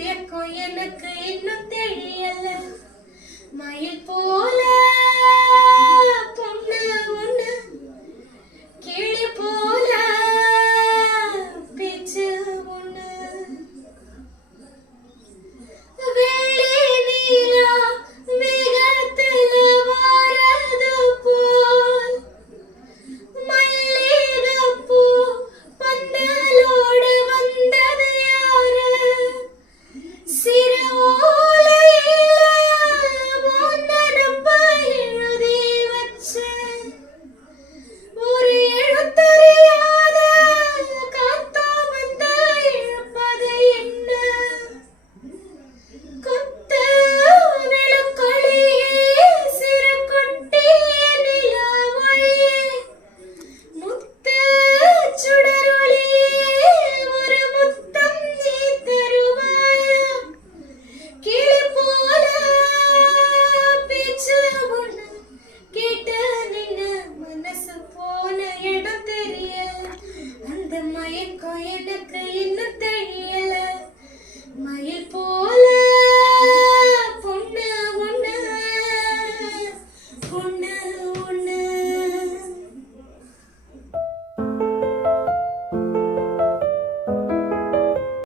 மயக்கம் எனக்கு இன்னும் தெரியல. மயில் போ மயக்கம் எடுக்க